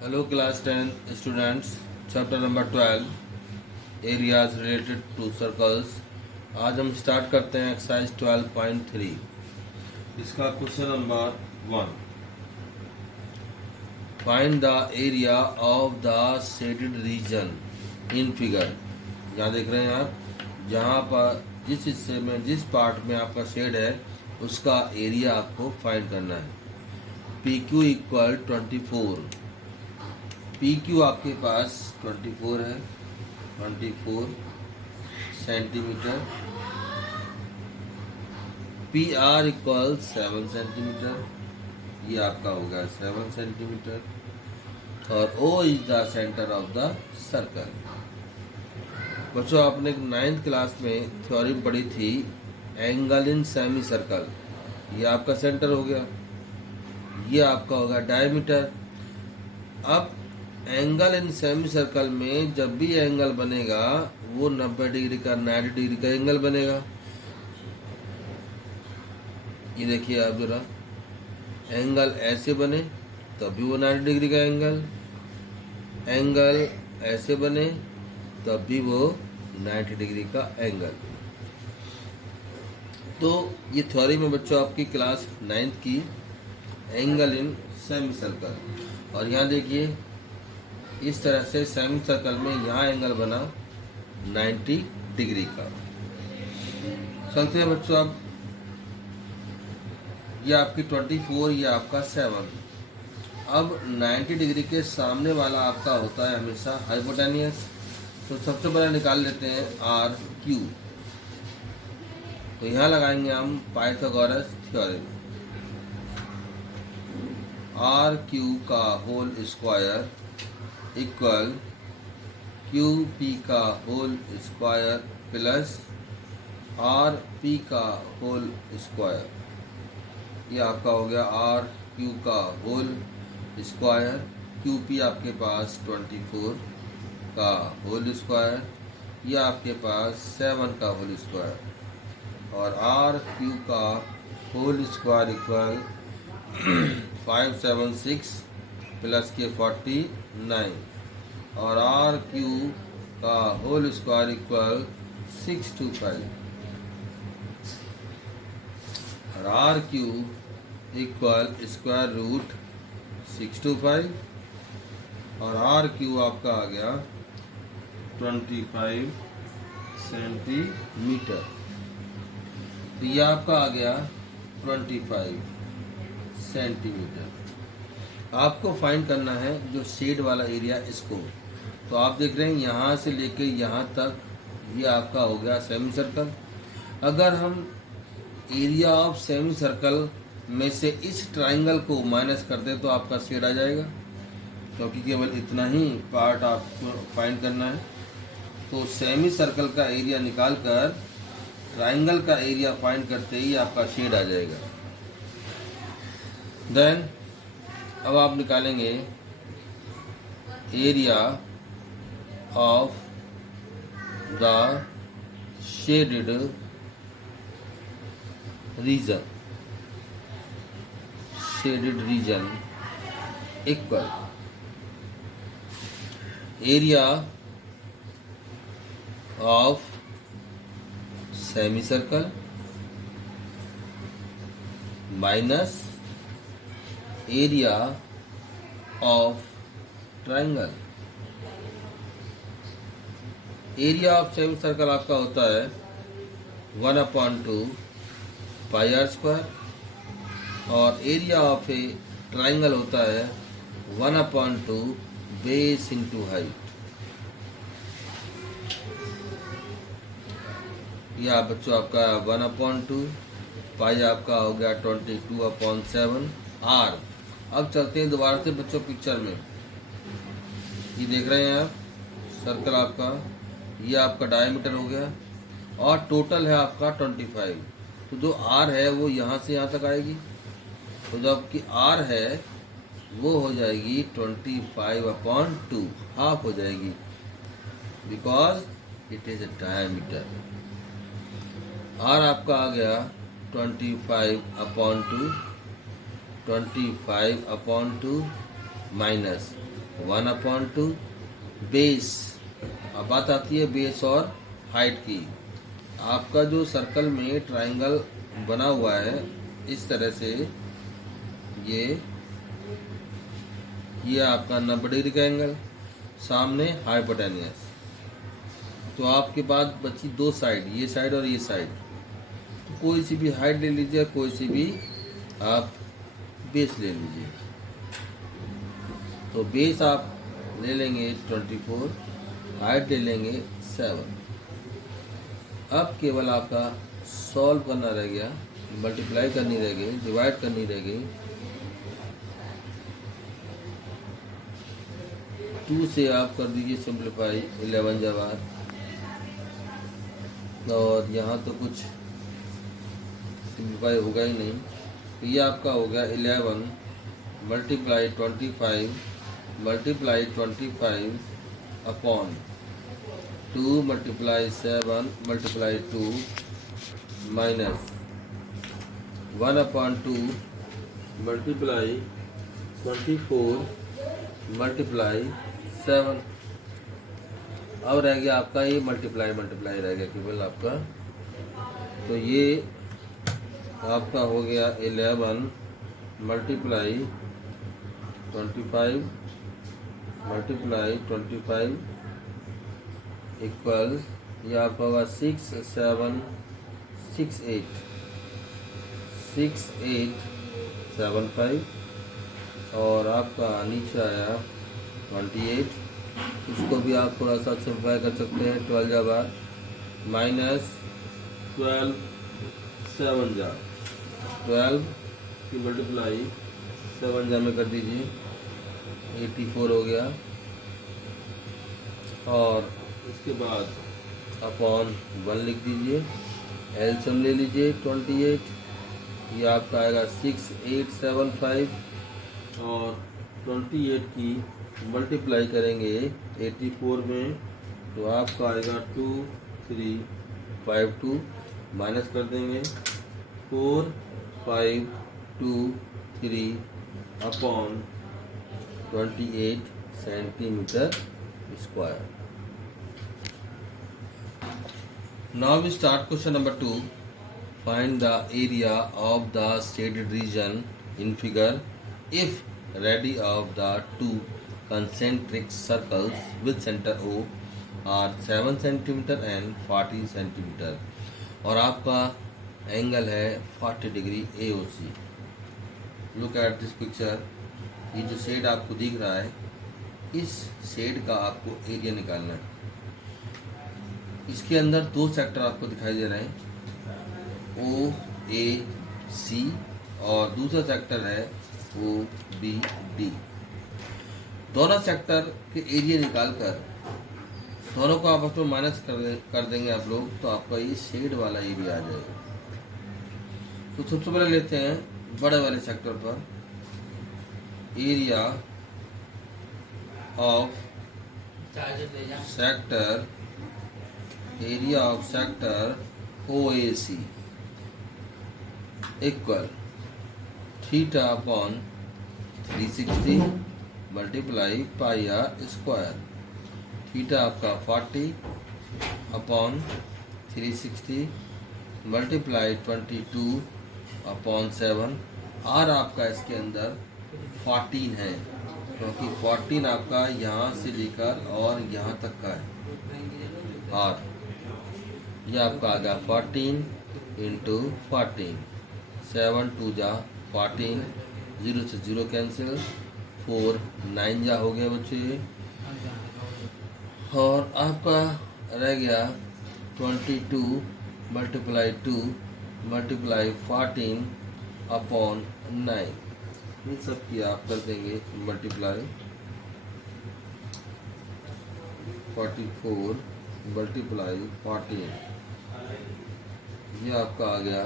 Hello class 10 students, chapter number 12 areas related to circles। आज हम start करते हैं एक्सरसाइज 12.3। इसका question number 1, find the area of the shaded region in figure. यहाँ देख रहे हैं आप, जहाँ पर जिस हिस्से में जिस पार्ट में आपका शेड है उसका एरिया आपको फाइंड करना है। P Q equal 24, P Q आपके पास 24 है, 24 centimetre. P R equal 7 centimetre, ये आपका होगा 7 सेंटीमीटर। और O is the centre of the circle. बच्चों, आपने 9th क्लास में थ्योरी पढ़ी थी एंगल इन सेमी सर्कल। ये आपका सेंटर हो गया, ये आपका होगा डायमीटर। अब एंगल इन सेमी सर्कल में जब भी एंगल बनेगा वो 90 डिग्री का 90 डिग्री का एंगल बनेगा। ये देखिए आप जरा, एंगल ऐसे बने तब भी वो 90 डिग्री का एंगल, एंगल ऐसे बने तब भी वो 90 डिग्री का एंगल। तो ये थ्योरी में बच्चों आपकी क्लास 9th की एंगल इन सेमी सर्कल। और यहाँ देखिए, इस तरह से सेमी सर्कल में यहाँ एंगल बना 90 डिग्री का। चलते हैं बच्चों, अब ये आपकी 24, ये आपका 7। अब 90 डिग्री के सामने वाला आपका होता है हमेशा हाइपोटेनियस। तो सबसे पहले निकाल लेते हैं आर क्यू। तो यहाँ लगाएंगे हम पाइथागोरस थ्योरम। आर क्यू का whole square equal Q P का whole square plus R P का होल स्क्वायर। ये आपका हो गया आर क्यू का होल स्क्वायर। क्यू पी आपके पास 24 का होल स्क्वायर, ये आपके पास 7 का होल स्क्वायर। और आर क्यू का होल स्क्वायर इक्वल 576 प्लस के 49। और आर क्यू का होल स्क्वायर इक्वल 625। और R Q equal square root 625। और आर क्यू आपका आ गया 25 सेंटीमीटर। तो ये आपका आ गया 25 सेंटीमीटर। आपको फाइंड करना है जो शेड वाला एरिया, इसको। तो आप देख रहे हैं यहाँ से लेके यहाँ तक ये आपका हो गया सेमी सर्कल। अगर हम एरिया ऑफ सेमी सर्कल में से इस ट्राइंगल को माइनस कर दें तो आपका शेड आ जाएगा, क्योंकि केवल इतना ही पार्ट आपको फाइंड करना है। तो सेमी सर्कल का एरिया निकाल कर ट्राइंगल का एरिया फाइंड करते ही आपका शेड आ जाएगा। देन अब आप निकालेंगे area of the shaded region, shaded region equal area of semi circle minus area of triangle. Area of semi circle आपका होता है 1/2 पाई आर स्क्वायर। और एरिया ऑफ ए ट्राइंगल होता है 1/2 बेस इंटू हाइट। यह बच्चों आपका 1/2 पाई आपका हो गया 22/7 आर। अब चलते हैं दोबारा से बच्चों पिक्चर में। ये देख रहे हैं आप, सर्कल आपका, ये आपका डायमीटर हो गया और टोटल है आपका 25। तो जो आर है वो यहाँ से यहाँ तक आएगी। तो जो आपकी आर है वो हो जाएगी 25/2, हाफ हो जाएगी, because it is a diameter. R आपका आ गया 25/2 25/2 माइनस 1/2 बेस। अब बात आती है बेस और हाइट की। आपका जो सर्कल में ट्रायंगल बना हुआ है इस तरह से, ये आपका 90 डिग्री का एंगल, सामने हाइपोटेनियस। तो आपके पास बची दो साइड, ये साइड और ये साइड। तो कोई सी भी हाइट ले लीजिए, कोई सी भी आप बेस ले लीजिए। तो बेस आप ले लेंगे 24, हाइट ले लेंगे 7। अब केवल आपका सॉल्व करना रह गया, मल्टीप्लाई करनी रह गई, डिवाइड करनी रह गई। 2 से आप कर दीजिए सिंप्लीफाई, 11 जवाब। और यहाँ तो कुछ सिंप्लीफाई होगा ही नहीं। तो ये आपका हो गया 11 multiply 25 multiply 25 upon 2 multiply 7 multiply 2 minus 1/2 multiply 24 multiply 7। अब रह गया आपका ये मल्टीप्लाई रह गया केवल आपका। तो ये आपका हो गया 11 मल्टीप्लाई 25 मल्टीप्लाई 25 इक्वल, ये आपका होगा 6 7 6 8 6 8 7 5। और आपका नीचे आया 28। इसको भी आप थोड़ा सा सिंप्लीफाई कर सकते हैं, 12 जा बार माइनस 12 7 जा 12 की मल्टीप्लाई 7 जा में कर दीजिए, 84 हो गया। और इसके बाद अपॉन 1 लिख दीजिए, एलसीएम ले लीजिए 28। ये आपका आएगा 6875। और 28 की मल्टीप्लाई करेंगे 84 में, तो आपका आएगा 2352। माइनस कर देंगे 4523 upon 28 centimetre square. Now we start question number 2. Find the area of the shaded region in figure if radii of the two concentric circles with center O are 7 cm and 40 cm और आपका angle है 40 degree AOC। Look at this picture. ये जो shade आपको दिख रहा है, इस शेड का आपको एरिया निकालना है। इसके अंदर दो सेक्टर आपको दिखाई दे रहे हैं, OAC और दूसरा सेक्टर है OBD। दोनों सेक्टर के एरिया निकालकर दोनों को आपस में माइनस कर देंगे आप लोग, तो आपका ये शेड वाला एरिया आ जाएगा। तो सबसे पहले लेते हैं बड़े वाले सेक्टर पर, area of sector OAC equal theta upon 360 multiply pi R square. Theta आपका 40 अपॉन 360 मल्टीप्लाई 22 अपॉन 7। आर आपका इसके अंदर 14 है, क्योंकि 14 आपका यहाँ से लेकर और यहाँ तक का है। आर यह आपका आ गया 14 इंटू 14, 7 2 जा 14, 0 से 0 कैंसिल, 4 9 जा हो गया बच्चे। और आपका रह गया 22 मल्टीप्लाई 2 मल्टीप्लाई 14 अपॉन 9। इन सब की आप कर देंगे मल्टीप्लाई, 44 मल्टीप्लाई 14, ये आपका आ गया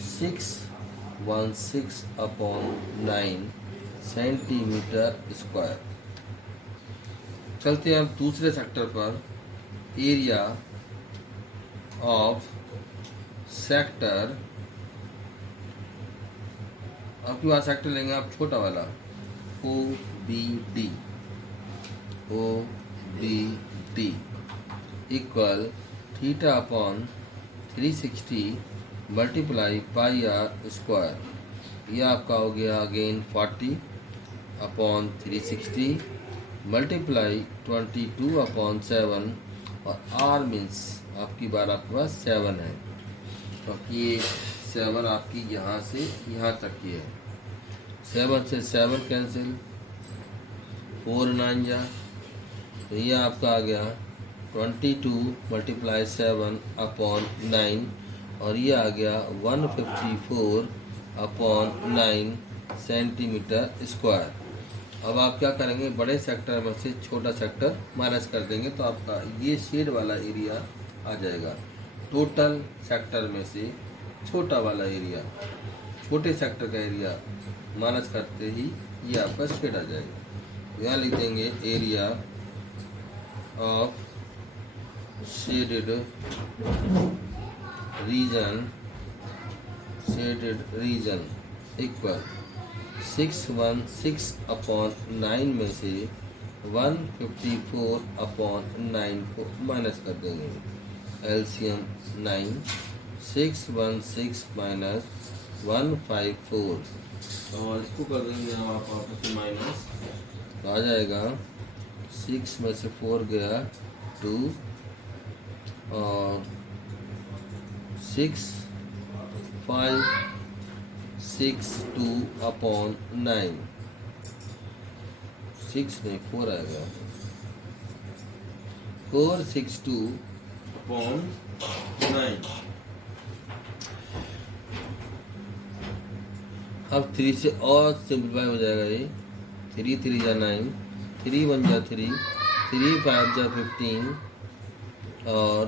616 अपॉन 9 सेंटीमीटर स्क्वायर। चलते हैं अब दूसरे सेक्टर पर। एरिया ऑफ सेक्टर, आपके पास सेक्टर लेंगे आप छोटा वाला OBD। O B T equal theta upon 360 multiply pi R square. यह आपका हो गया अगेन 40 अपॉन 360 मल्टीप्लाई 22 अपॉन 7 और आर मीन्स आपकी बार आपके पास 7 है, तो ये 7 आपकी यहाँ से यहाँ तक की है। 7 से 7 कैंसिल, 4 9 जा, तो ये आपका आ गया 22 मल्टीप्लाई 7 अपॉन 9 और ये आ गया 154 अपॉन 9 सेंटीमीटर स्क्वायर। अब आप क्या करेंगे, बड़े सेक्टर में से छोटा सेक्टर माइनस कर देंगे तो आपका ये शेड वाला एरिया आ जाएगा। टोटल सेक्टर में से छोटा वाला एरिया, छोटे सेक्टर का एरिया माइनस करते ही ये आपका शेड आ जाएगा। यहाँ लिख देंगे area of shaded region equal 616 upon 9 में से 154 अपॉन 9 को माइनस कर देंगे। एलसीएम 9, 616 माइनस 154 और इसको कर देंगे हम आप आपस में माइनस, तो आ जाएगा 6 में से 4 गया 2 और 6 5 6 2 अपॉन 9, 6 में 4 आएगा 462 अपॉन 9। अब 3 से और सिंप्लीफाई हो जाएगा ये, 3 3 जा 9, 3 1 जा 3, 3 5 जा 15 और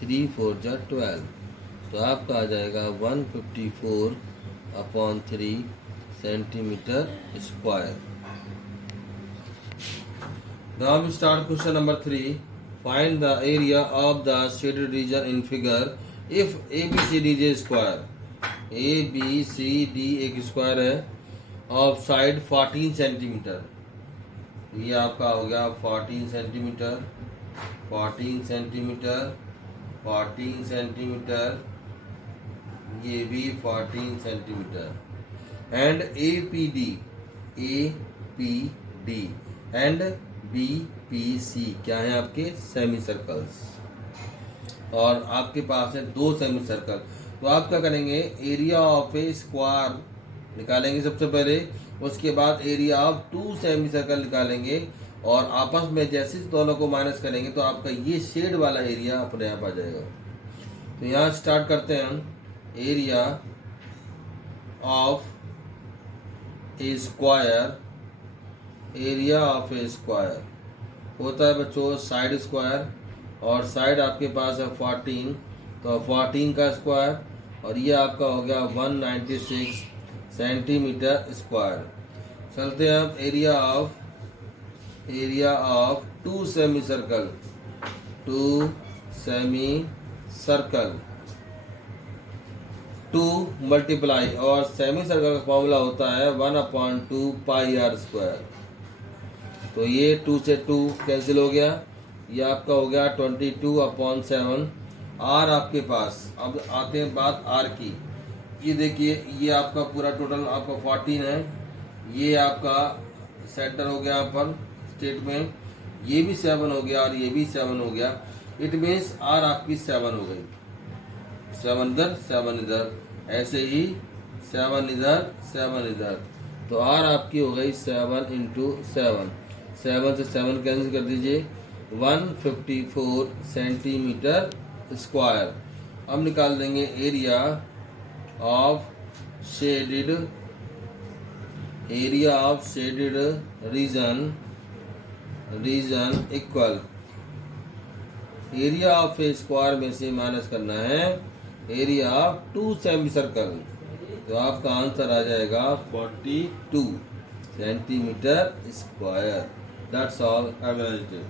3 4 जा 12, तो आपका आ जाएगा 154 upon 3 centimetre square. Now we start question number 3. Find the area of the shaded region in figure if ABCD is a square. ABCD एक स्क्वायर है, ऑफ साइड 14 सेंटीमीटर। ये आपका हो गया 14 सेंटीमीटर, 14 सेंटीमीटर, 14 सेंटीमीटर, ये भी 14 centimetre. And APD and BPC क्या है आपके सेमी सर्कल्स, और आपके पास है 2 सेमी सर्कल। तो आप क्या करेंगे, एरिया ऑफ ए स्क्वायर निकालेंगे सबसे पहले, उसके बाद एरिया ऑफ 2 सेमी सर्कल निकालेंगे और आपस में जैसे दोनों को माइनस करेंगे तो आपका ये शेड वाला एरिया अपने आप आ जाएगा। तो यहाँ स्टार्ट करते हैं हम। Area of A square, area of A square होता है बच्चों साइड स्क्वायर, और साइड आपके पास है 14, तो 14 का स्क्वायर और ये आपका हो गया 196 सेंटीमीटर स्क्वायर। चलते हैं अब area of 2 semi circle, 2 semi circle, 2 multiply, और सेमी सर्कल का फॉर्मूला होता है 1/2 पाई आर स्क्वायर। तो ये 2 से 2 कैंसिल हो गया, ये आपका हो गया 22/7। आर आपके पास, अब आते हैं बात आर की। ये देखिए ये आपका पूरा टोटल आपका 14 है, ये आपका सेंटर हो गया यहाँ पर स्टेट में, ये भी 7 हो गया और ये भी 7 हो गया। इट मीन्स आर आपकी 7 हो गई, 7 इधर 7 इधर, ऐसे ही 7 इधर 7 इधर, तो आर आपकी हो गई 7 × 7, 7 से 7 कैंसिल कर दीजिए, 154 सेंटीमीटर स्क्वायर। अब निकाल देंगे area of shaded region equal, area of A square में से माइनस करना है एरिया ऑफ 2 सेमी सर्कल, तो आपका आंसर आ जाएगा 42 centimetre square. That's all, have a nice day.